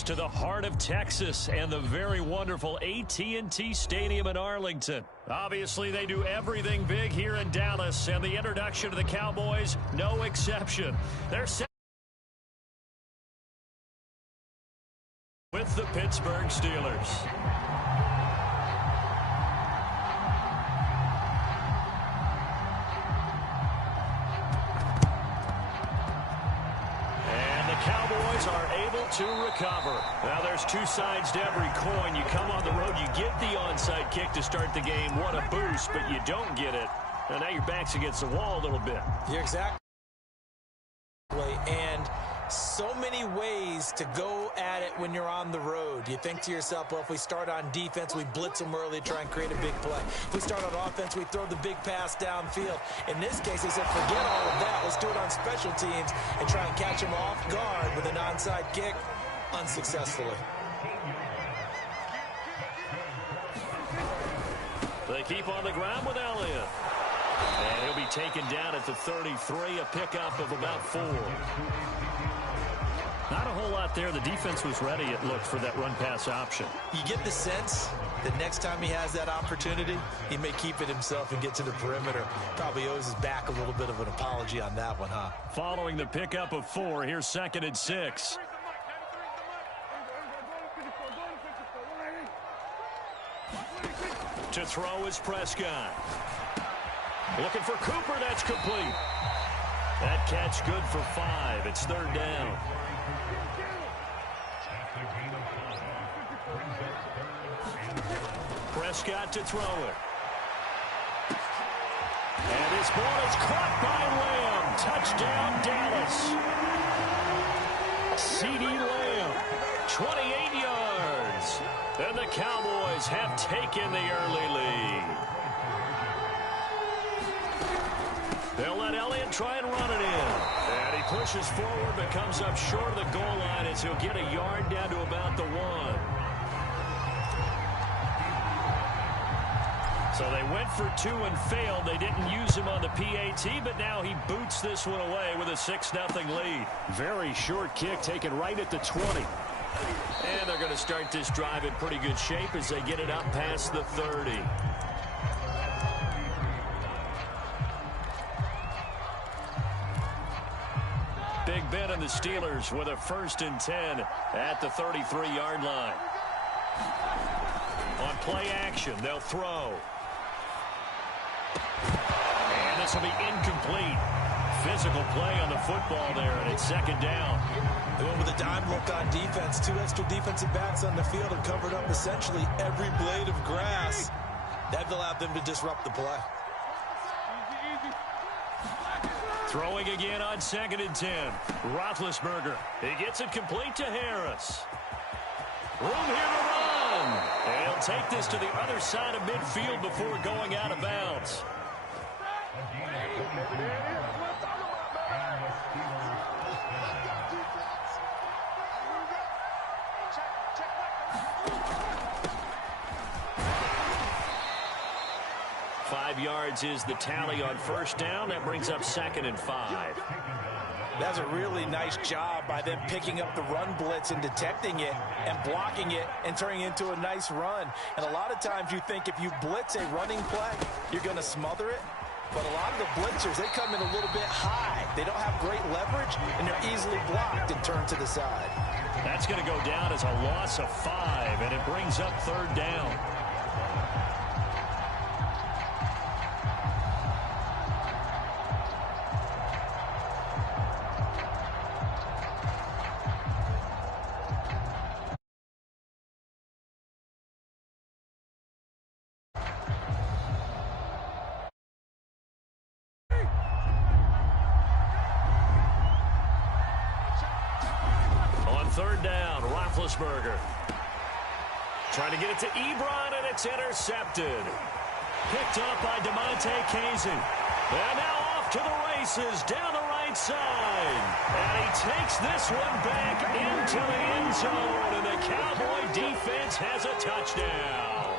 us to the heart of Texas and the very wonderful AT&T Stadium in Arlington. Obviously, they do everything big here in Dallas, and the introduction to the Cowboys, no exception. They're set with the Pittsburgh Steelers. Cowboys are able to recover. Now, there's two sides to every coin. You come on the road, you get the onside kick to start the game. What a boost, but you don't get it. And now your back's against the wall a little bit. You're exactly right. And so many ways to go at it when you're on the road. You think to yourself, well, if we start on defense, we blitz them early, try and create a big play. If we start on offense, we throw the big pass downfield. In this case, they said, forget all of that. Let's do it on special teams and try and catch them off guard with an onside kick unsuccessfully. They keep on the ground with Elliott. And he'll be taken down at the 33, a pickup of about 4. Not a whole lot there. The defense was ready, it looked, for that run-pass option. You get the sense that next time he has that opportunity, he may keep it himself and get to the perimeter. Probably owes his back a little bit of an apology on that one, huh? Following the pickup of 4, here's 2nd and 6. To throw is Prescott. Looking for Cooper, that's complete. That catch good for 5. It's 3rd down. Prescott to throw it. And this ball is caught by Lamb. Touchdown, Dallas. C.D. Lamb, 28 yards. And the Cowboys have taken the early lead. They'll let Elliott try and run it in. And he pushes forward but comes up short of the goal line as he'll get a yard down to about the 1. So they went for 2 and failed. They didn't use him on the PAT, but now he boots this one away with a 6-0 lead. Very short kick taken right at the 20. And they're going to start this drive in pretty good shape as they get it up past the 30. Big Ben and the Steelers with a 1st and 10 at the 33-yard line. On play action, they'll throw. And this will be incomplete. Physical play on the football there, and it's 2nd down. They went with a dime look on defense. 2 extra defensive backs on the field and covered up essentially every blade of grass. That allowed them to disrupt the play. Throwing again on 2nd and 10. Roethlisberger. He gets it complete to Harris. Room here to run. And he'll take this to the other side of midfield before going out of bounds. Yards is the tally on 1st down. That brings up 2nd and 5. That's a really nice job by them picking up the run blitz and detecting it and blocking it and turning it into a nice run. And a lot of times you think if you blitz a running play, you're going to smother it. But a lot of the blitzers, they come in a little bit high. They don't have great leverage, and they're easily blocked and turned to the side. That's going to go down as a loss of 5, and it brings up 3rd down. Roethlisberger trying to get it to Ebron, and it's intercepted. Picked up by DeMonte Casey. And now off to the races down the right side. And he takes this one back into the end zone, and the Cowboy defense has a touchdown.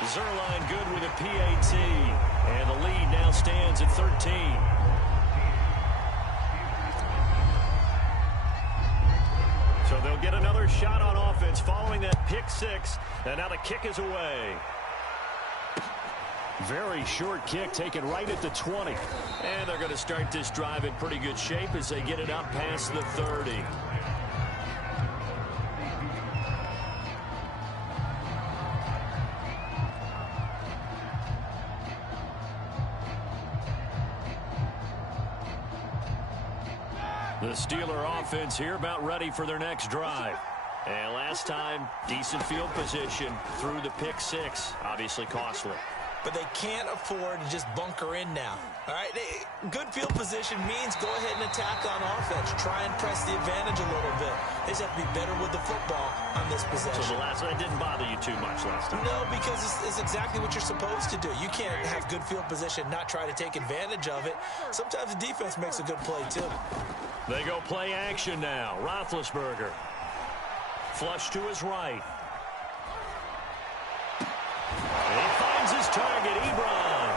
Zerline good with a PAT, and the lead now stands at 13. So they'll get another shot on offense following that pick six. And now the kick is away. Very short kick taken right at the 20. And they're going to start this drive in pretty good shape as they get it up past the 30. The Steeler offense here about ready for their next drive. And last time, decent field position through the pick six. Obviously costly. But they can't afford to just bunker in now. All right, good field position means go ahead and attack on offense. Try and press the advantage a little bit. They just have to be better with the football on this possession. So that didn't bother you too much last time? No, because it's exactly what you're supposed to do. You can't have good field position, not try to take advantage of it. Sometimes the defense makes a good play, too. They go play action now. Roethlisberger. Flush to his right. And he finds his target, Ebron.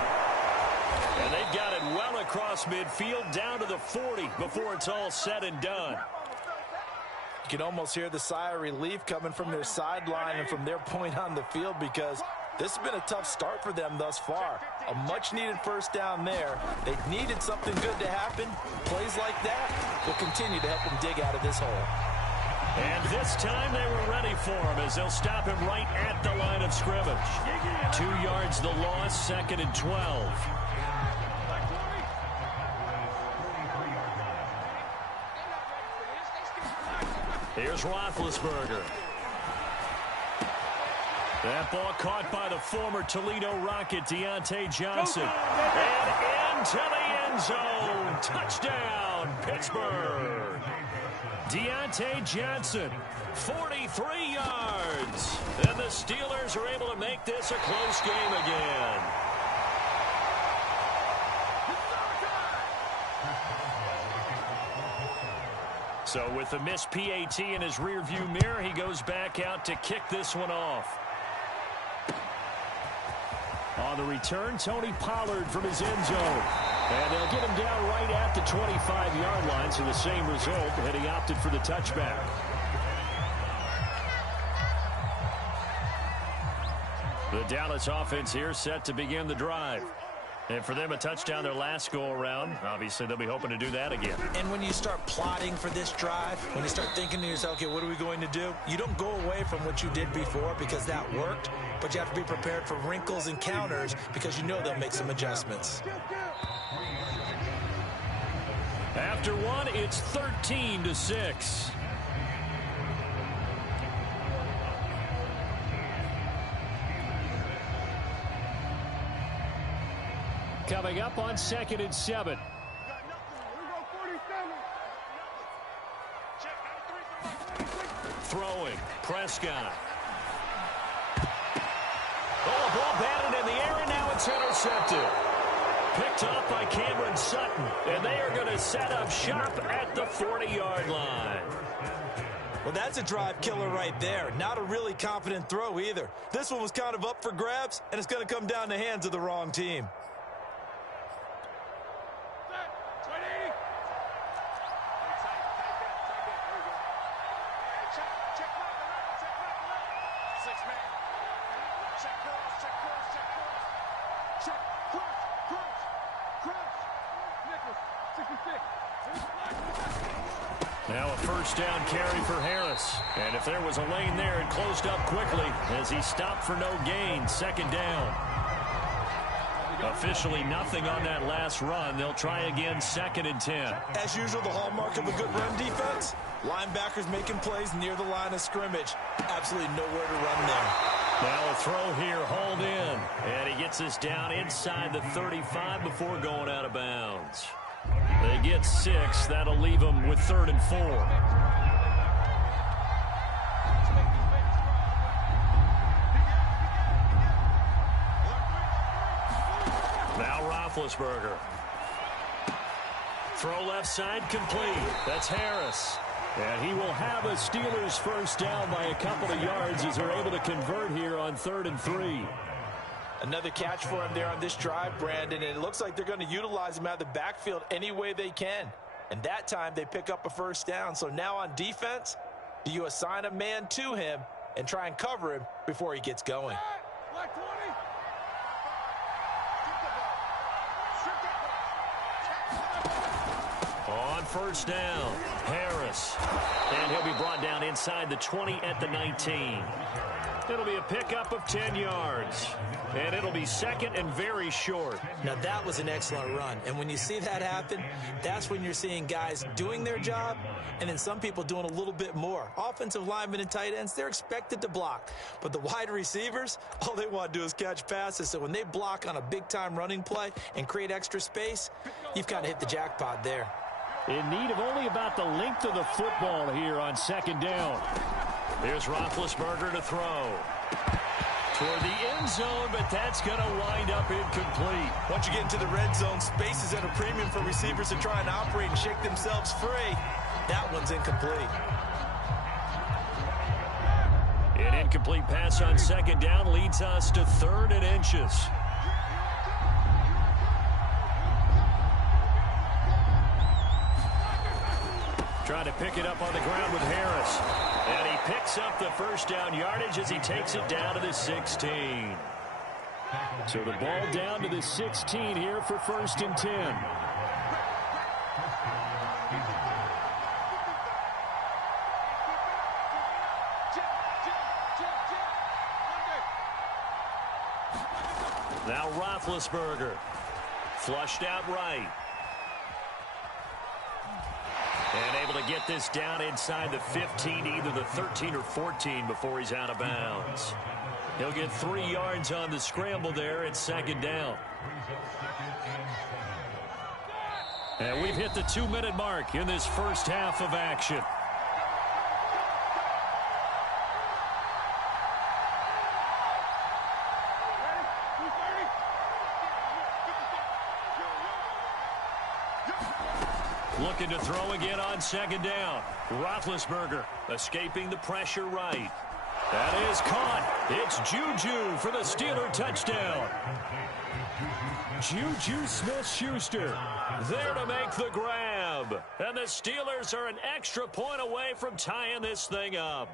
And they've got it well across midfield down to the 40 before it's all said and done. You can almost hear the sigh of relief coming from their sideline and from their point on the field because this has been a tough start for them thus far. A much-needed first down there. They've needed something good to happen. Plays like that will continue to help them dig out of this hole. And this time they were ready for him as they'll stop him right at the line of scrimmage. 2 yards the loss, 2nd and 12. Here's Roethlisberger. That ball caught by the former Toledo Rocket, Deontay Johnson. And into the end zone. Touchdown, Pittsburgh. Deontay Johnson, 43 yards. And the Steelers are able to make this a close game again. So with the missed PAT in his rearview mirror, he goes back out to kick this one off. On the return, Tony Pollard from his end zone. And they'll get him down right at the 25-yard line, so the same result, and he opted for the touchback. The Dallas offense here set to begin the drive. And for them, a touchdown their last go-around. Obviously, they'll be hoping to do that again. And when you start plotting for this drive, when you start thinking to yourself, okay, what are we going to do? You don't go away from what you did before because that worked, but you have to be prepared for wrinkles and counters because you know they'll make some adjustments. After one, it's 13-6. Coming up on 2nd and 7. Throwing, Prescott. Oh, ball batted in the air, and now it's intercepted. Picked up by Cameron Sutton, and they are going to set up shop at the 40-yard line. Well, that's a drive killer right there. Not a really confident throw either. This one was kind of up for grabs, and it's going to come down the hands of the wrong team. Now a first down carry for Harris. And if there was a lane there, it closed up quickly as he stopped for no gain. 2nd down. Officially nothing on that last run. They'll try again 2nd and 10. As usual, the hallmark of a good run defense, linebackers making plays near the line of scrimmage. Absolutely nowhere to run there. Now a throw here, hauled in. And he gets us down inside the 35 before going out of bounds. They get 6. That'll leave them with 3rd and 4. Now Roethlisberger. Throw left side complete. That's Harris. And he will have a Steelers first down by a couple of yards as they're able to convert here on 3rd and 3. Another catch for him there on this drive, Brandon, and it looks like they're going to utilize him out of the backfield any way they can. And that time they pick up a first down. So now on defense, Do you assign a man to him and try and cover him before he gets going? On first down, Harris. And he'll be brought down inside the 20 at the 19. It'll be a pickup of 10 yards. And it'll be second and very short. Now, that was an excellent run. And when you see that happen, that's when you're seeing guys doing their job and then some people doing a little bit more. Offensive linemen and tight ends, they're expected to block. But the wide receivers, all they want to do is catch passes. So when they block on a big-time running play and create extra space, you've kind of hit the jackpot there. In need of only about the length of the football here on second down. Here's Roethlisberger to throw. Toward the end zone, but that's going to wind up incomplete. Once you get into the red zone, space is at a premium for receivers to try and operate and shake themselves free. That one's incomplete. An incomplete pass on second down leads us to 3rd and inches. Trying to pick it up on the ground with Harris. And he picks up the first down yardage as he takes it down to the 16. So the ball down to the 16 here for 1st and 10. Now Roethlisberger. Flushed out right. And able to get this down inside the 15, either the 13 or 14 before he's out of bounds. He'll get 3 yards on the scramble there at second down. And we've hit the 2-minute mark in this first half of action. Looking to throw again on second down. Roethlisberger escaping the pressure right. That is caught. It's Juju for the Steeler touchdown. Juju Smith-Schuster there to make the grab. And the Steelers are an extra point away from tying this thing up.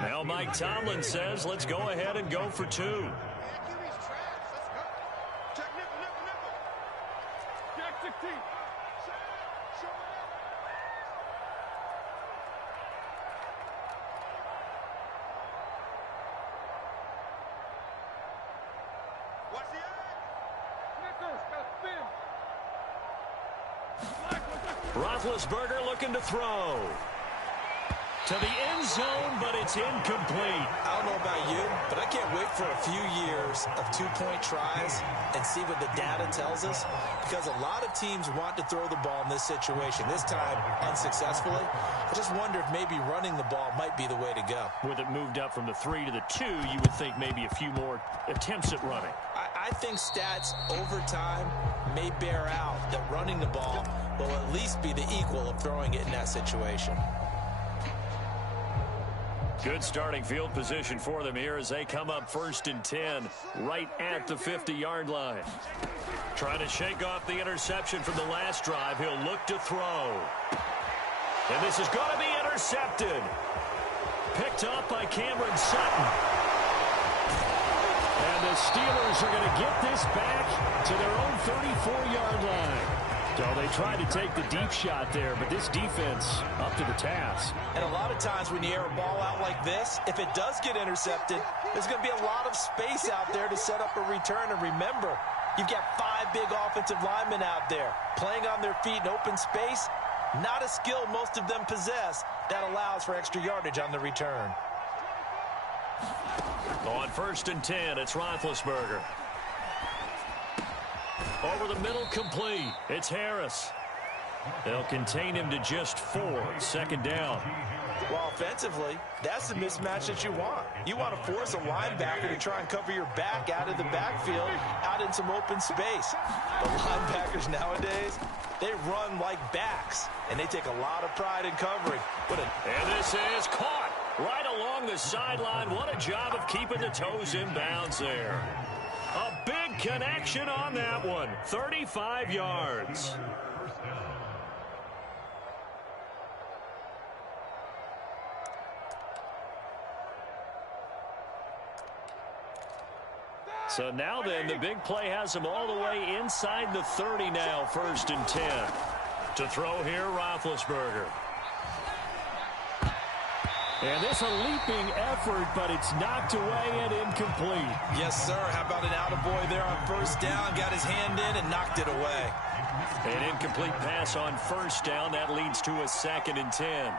Now Mike Tomlin says, let's go ahead and go for 2. Roethlisberger looking to throw. To the end zone, but it's incomplete. I don't know about you, but I can't wait for a few years of 2-point tries and see what the data tells us, because a lot of teams want to throw the ball in this situation, this time unsuccessfully. I just wonder if maybe running the ball might be the way to go. With it moved up from the 3 to the 2, you would think maybe a few more attempts at running. I think stats over time may bear out that running the ball will at least be the equal of throwing it in that situation. Good starting field position for them here as they come up 1st and 10 right at the 50-yard line. Trying to shake off the interception from the last drive. He'll look to throw. And this is going to be intercepted. Picked up by Cameron Sutton. And the Steelers are going to get this back to their own 34-yard line. So they tried to take the deep shot there, but this defense up to the task. And a lot of times when you air a ball out like this, if it does get intercepted, there's going to be a lot of space out there to set up a return. And remember, you've got 5 big offensive linemen out there playing on their feet in open space. Not a skill most of them possess that allows for extra yardage on the return. On 1st and 10, it's Roethlisberger. Over the middle, complete. It's Harris. They'll contain him to just 4. Second down. Well, offensively, that's the mismatch that you want. You want to force a linebacker to try and cover your back out of the backfield, out in some open space. The linebackers nowadays, they run like backs, and they take a lot of pride in covering. And this is caught right along the sideline. What a job of keeping the toes in bounds there. A big connection on that one. 35 yards. So now then, the big play has him all the way inside the 30 now, 1st and 10. To throw here, Roethlisberger. And this a leaping effort, but it's knocked away and incomplete. Yes, sir. How about an attaboy there on 1st down? Got his hand in and knocked it away. An incomplete pass on 1st down. That leads to a 2nd and 10.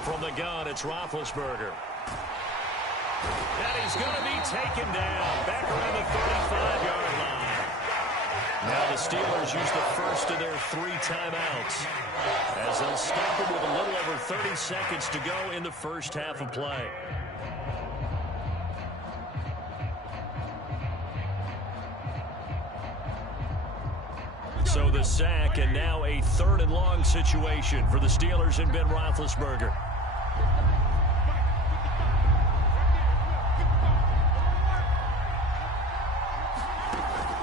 From the gun, it's Roethlisberger. And he's going to be taken down back around the 35-yard line. Now the Steelers use the first of their 3 timeouts as they'll stop it with a little over 30 seconds to go in the first half of play. So the sack, and now a 3rd and long situation for the Steelers and Ben Roethlisberger.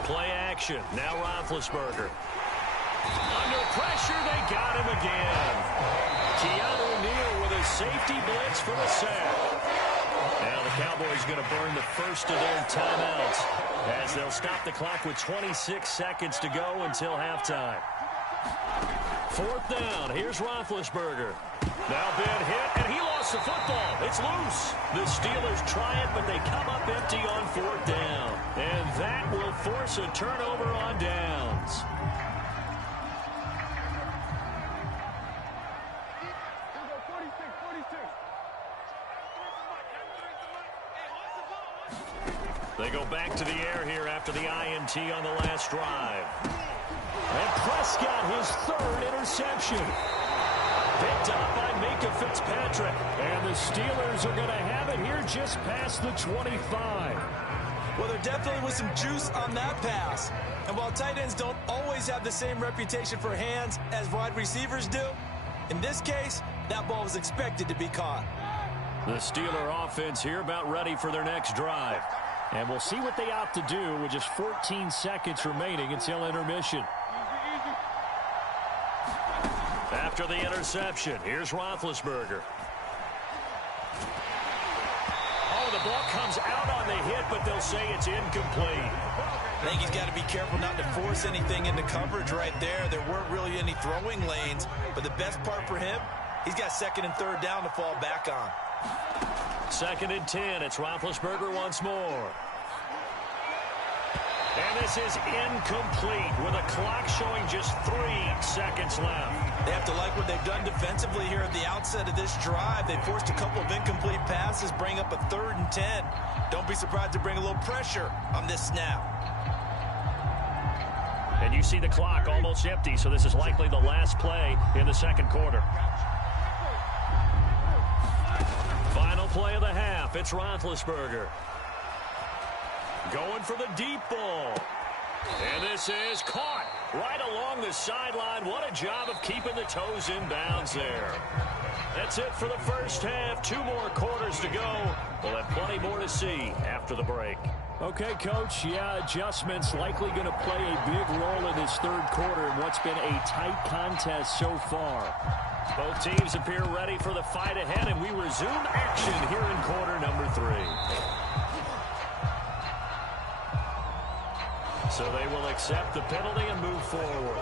Play action. Now Roethlisberger. Under pressure, they got him again. Keanu Neal with a safety blitz for the sack. Now the Cowboys going to burn the first of their timeouts as they'll stop the clock with 26 seconds to go until halftime. 4th down. Here's Roethlisberger. Now Ben hit, and he lost the football. It's loose. The Steelers try it, but they come up empty on 4th down. And that will force a turnover on downs. They go back to the air here after the INT on the last drive. And Prescott, his 3rd interception. Picked up by Minka Fitzpatrick. And the Steelers are going to have it here just past the 25. Well, there definitely was some juice on that pass. And while tight ends don't always have the same reputation for hands as wide receivers do, in this case, that ball was expected to be caught. The Steeler offense here about ready for their next drive. And we'll see what they opt to do with just 14 seconds remaining until intermission. After the interception, here's Roethlisberger. Oh, the ball comes out on the hit, but they'll say it's incomplete. I think he's got to be careful not to force anything into coverage right there. There weren't really any throwing lanes, but the best part for him, he's got 2nd and 3rd down to fall back on. 2nd and 10. It's Roethlisberger once more. And this is incomplete with a clock showing just 3 seconds left. They have to like what they've done defensively here at the outset of this drive. They forced a couple of incomplete passes, bring up a 3rd and 10. Don't be surprised to bring a little pressure on this snap. And you see the clock almost empty, so this is likely the last play in the 2nd quarter. Final play of the half. It's Roethlisberger. Going for the deep ball. And this is caught right along the sideline. What a job of keeping the toes in bounds there. That's it for the first half. 2 more quarters to go. We'll have plenty more to see after the break. Okay, Coach. Yeah, adjustments likely going to play a big role in this 3rd quarter in what's been a tight contest so far. Both teams appear ready for the fight ahead, and we resume action here in quarter number 3. So they will accept the penalty and move forward.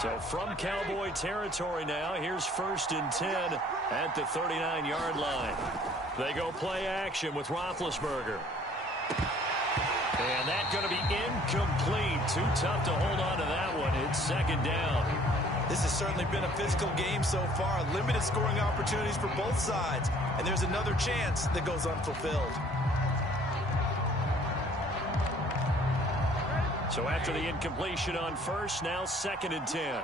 So from Cowboy territory now, here's 1st and 10 at the 39-yard line. They go play action with Roethlisberger. And that's going to be incomplete. Too tough to hold on to that one. It's 2nd down. This has certainly been a physical game so far. Limited scoring opportunities for both sides. And there's another chance that goes unfulfilled. So after the incompletion on 1st, now 2nd and 10.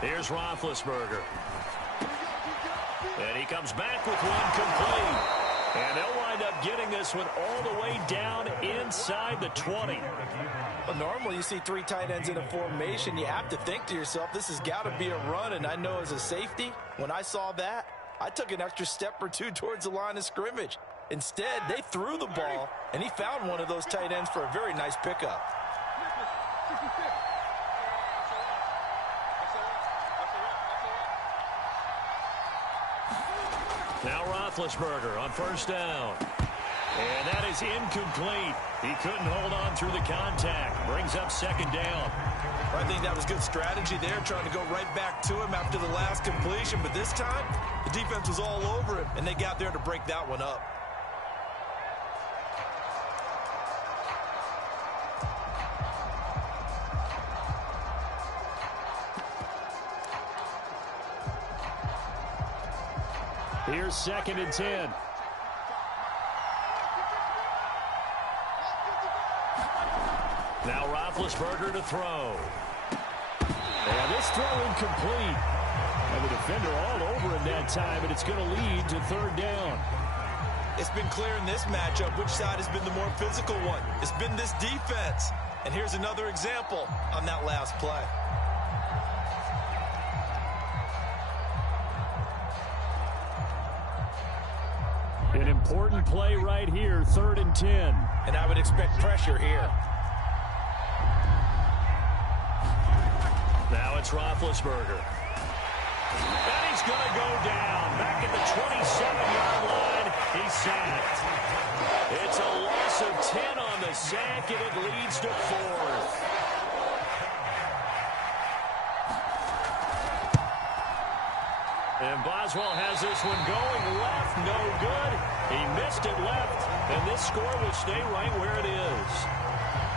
Here's Roethlisberger. And he comes back with one complete. And they'll wind up getting this one all the way down inside the 20. Well, normally you see 3 tight ends in a formation. You have to think to yourself, this has got to be a run. And I know as a safety, when I saw that, I took an extra step or 2 towards the line of scrimmage. Instead, they threw the ball, and he found one of those tight ends for a very nice pickup. Now Roethlisberger on first down. And that is incomplete. He couldn't hold on through the contact. Brings up second down. I think that was good strategy there, trying to go right back to him after the last completion. But this time, the defense was all over him, and they got there to break that one up. Here's 2nd and 10. Now Roethlisberger to throw. And this throw incomplete. And the defender all over him that time, and it's going to lead to 3rd down. It's been clear in this matchup which side has been the more physical one. It's been this defense. And here's another example on that last play. An important play right here, 3rd and 10. And I would expect pressure here. Now it's Roethlisberger. And he's going to go down. Back at the 27-yard line, he's sacked. It's a loss of 10 on the sack, and it leads to 4th. And Boswell has this one going left, no good. He missed it left, and this score will stay right where it is.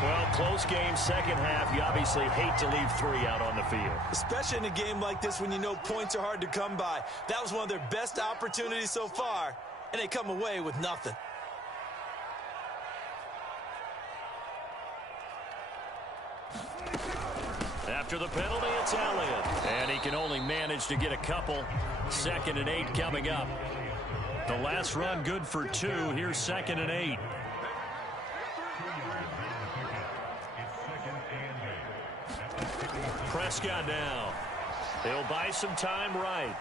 Well, close game, second half. You obviously hate to leave 3 out on the field. Especially in a game like this when you know points are hard to come by. That was one of their best opportunities so far, and they come away with nothing. After the penalty, it's Elliott. And he can only manage to get a couple. 2nd and 8 coming up. The last run good for 2. Here's 2nd and 8. Prescott now. He'll buy some time right.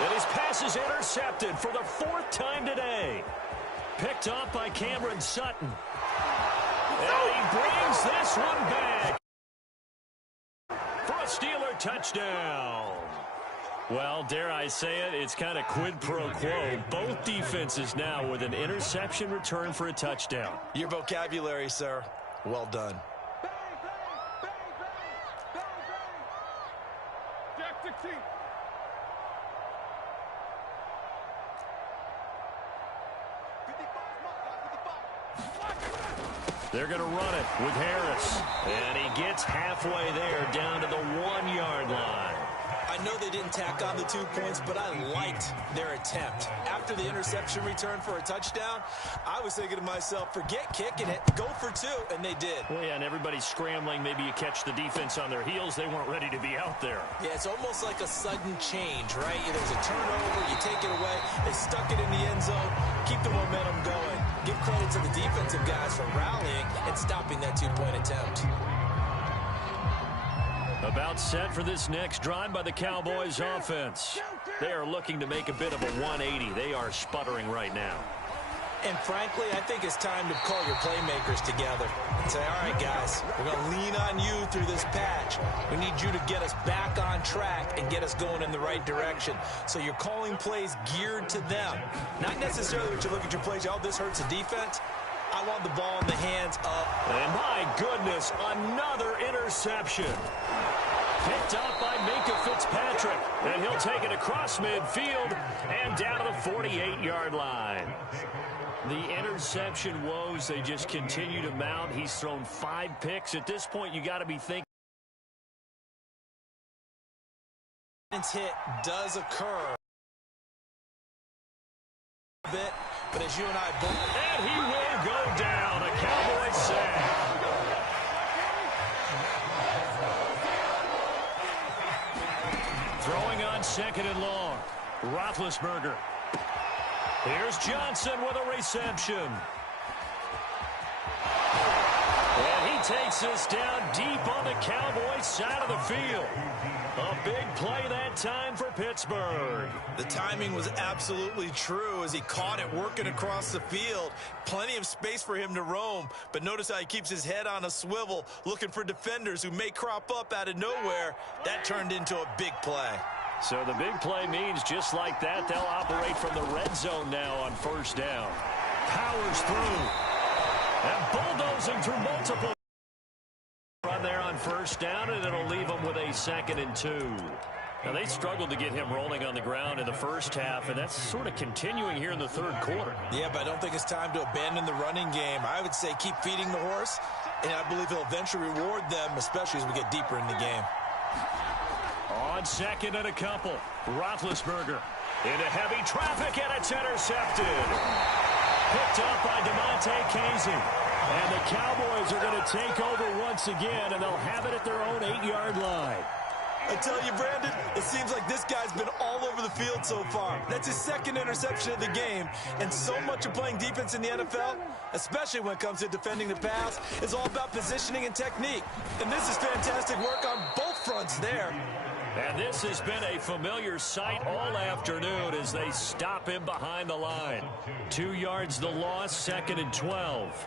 And his pass is intercepted for the 4th time today. Picked off by Cameron Sutton. And he brings this one back for a Steeler touchdown. Well, dare I say it, it's kind of quid pro quo. Both defenses now with an interception return for a touchdown. Your vocabulary, sir. Well done. They're going to run it with Harris. And he gets halfway there down to the 1-yard line. I know they didn't tack on the 2 points, but I liked their attempt. After the interception return for a touchdown, I was thinking to myself, forget kicking it, go for 2, and they did. Well, yeah, and everybody's scrambling. Maybe you catch the defense on their heels. They weren't ready to be out there. Yeah, it's almost like a sudden change, right? There's a turnover, you take it away, they stuck it in the end zone, keep the momentum going. Give credit to the defensive guys for rallying and stopping that 2-point attempt. About set for this next drive by the Cowboys offense. They are looking to make a bit of a 180. They are sputtering right now. And frankly, I think it's time to call your playmakers together and say, all right, guys, we're going to lean on you through this patch. We need you to get us back on track and get us going in the right direction. So you're calling plays geared to them. Not necessarily that you look at your plays, oh, this hurts the defense. I want the ball in the hands of... And my goodness, another interception. Picked up by Minka Fitzpatrick. And he'll take it across midfield and down to the 48-yard line. The interception woes, they just continue to mount. He's thrown 5 picks. At this point, you got to be thinking. Hit does occur. But as you and I both... And he will go down. A Cowboys sack. Throwing on 2nd and long. Roethlisberger. Here's Johnson with a reception. And he takes this down deep on the Cowboys side of the field. A big play that time for Pittsburgh. The timing was absolutely true as he caught it working across the field. Plenty of space for him to roam. But notice how he keeps his head on a swivel, looking for defenders who may crop up out of nowhere. That turned into a big play. So the big play means just like that, they'll operate from the red zone now on first down. Powers through. And bulldozing through multiple. Run there on first down, and it'll leave them with a 2nd and 2. Now, they struggled to get him rolling on the ground in the first half, and that's sort of continuing here in the third quarter. Yeah, but I don't think it's time to abandon the running game. I would say keep feeding the horse, and I believe he'll eventually reward them, especially as we get deeper in the game. On 2nd and a couple, Roethlisberger into heavy traffic, and it's intercepted. Picked up by DeMonte Casey. And the Cowboys are going to take over once again, and they'll have it at their own 8-yard line. I tell you, Brandon, it seems like this guy's been all over the field so far. That's his 2nd interception of the game. And so much of playing defense in the NFL, especially when it comes to defending the pass, is all about positioning and technique. And this is fantastic work on both fronts there. And this has been a familiar sight all afternoon as they stop him behind the line. 2 yards the loss, 2nd and 12.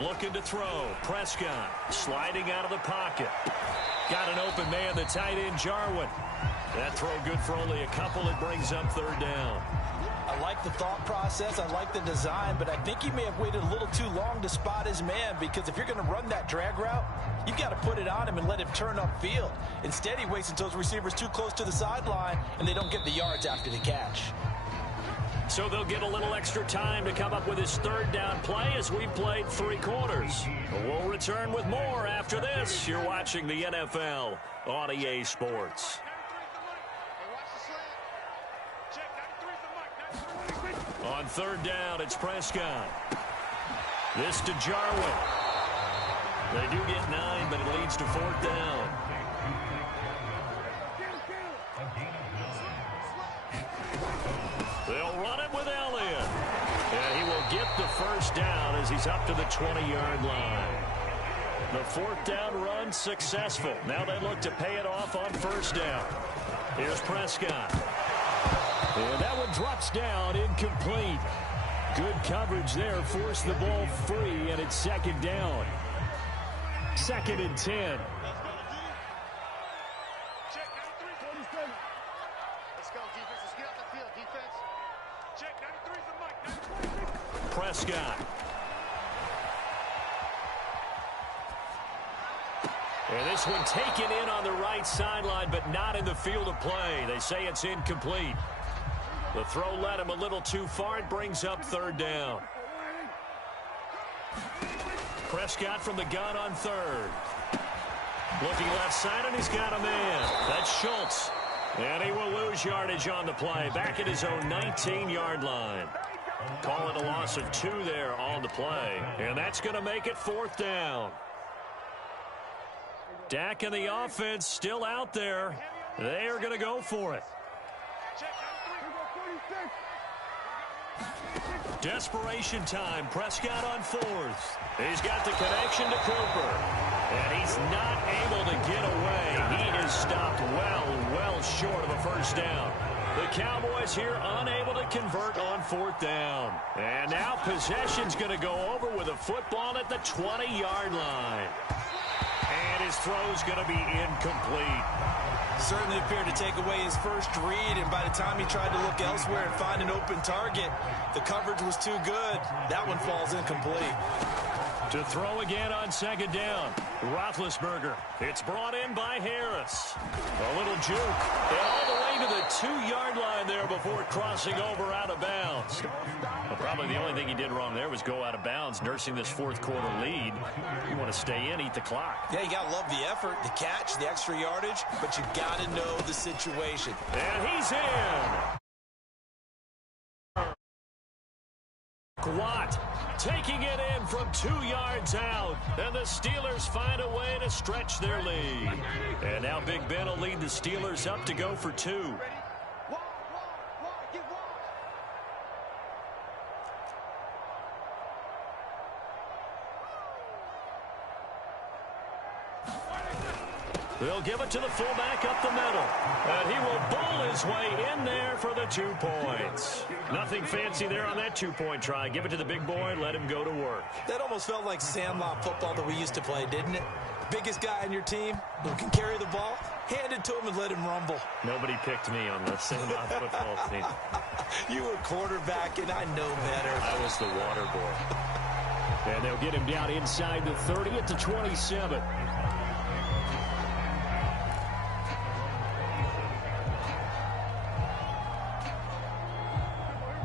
Looking to throw. Prescott sliding out of the pocket. Got an open man, the tight end, Jarwin. That throw good for only a couple. It brings up 3rd down. I like the thought process. I like the design, but I think he may have waited a little too long to spot his man, because if you're going to run that drag route, you've got to put it on him and let him turn upfield. Instead, he waits until his receiver's too close to the sideline, and they don't get the yards after the catch. So they'll get a little extra time to come up with his 3rd down play as we played 3 quarters. We'll return with more after this. You're watching the NFL on EA Sports. On 3rd down, it's Prescott. This to Jarwin. They do get 9, but it leads to 4th down. They'll run it with Elliott. And he will get the 1st down as he's up to the 20-yard line. The 4th down run successful. Now they look to pay it off on 1st down. Here's Prescott. And that one drops down, incomplete. Good coverage there, forced the ball free, and it's 2nd down. 2nd and 10. Prescott. And this one taken in on the right sideline, but not in the field of play. They say it's incomplete. The throw led him a little too far. It brings up 3rd down. Prescott from the gun on 3rd. Looking left side, and he's got a man. That's Schultz. And he will lose yardage on the play. Back at his own 19-yard line. Call it a loss of 2 there on the play. And that's going to make it 4th down. Dak and the offense still out there. They are going to go for it. Desperation time. Prescott on 4th. He's got the connection to Cooper. And he's not able to get away. He is stopped well short of a 1st down. The Cowboys here unable to convert on 4th down. And now possession's going to go over with a football at the 20-yard line. And his throw's going to be incomplete. Certainly appeared to take away his first read, and by the time he tried to look elsewhere and find an open target, the coverage was too good. That one falls incomplete. To throw again on 2nd down, Roethlisberger. It's brought in by Harris. A little juke. And all the way to the 2-yard line there before crossing over out of bounds. Well, probably the only thing he did wrong there was go out of bounds, nursing this 4th quarter lead. You want to stay in, eat the clock. Yeah, you got to love the effort, the catch, the extra yardage, but you got to know the situation. And he's in. Watt taking it in from 2 yards out, and the Steelers find a way to stretch their lead. And now Big Ben will lead the Steelers up to go for 2. They'll give it to the fullback up the middle. And he will bull his way in there for the 2 points. Nothing fancy there on that 2-point try. Give it to the big boy, let him go to work. That almost felt like sandlot football that we used to play, didn't it? Biggest guy on your team who can carry the ball, hand it to him and let him rumble. Nobody picked me on the sandlot football team. You were quarterback, and I know better. I was the water boy. And they'll get him down inside the 30 at the 27.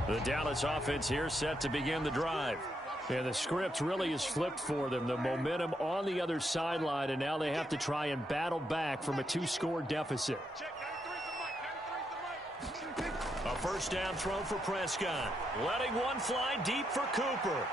The Dallas offense here set to begin the drive. And the script really is flipped for them. The momentum on the other sideline, and now they have to try and battle back from a 2-score deficit. A first down throw for Prescott. Letting one fly deep for Cooper.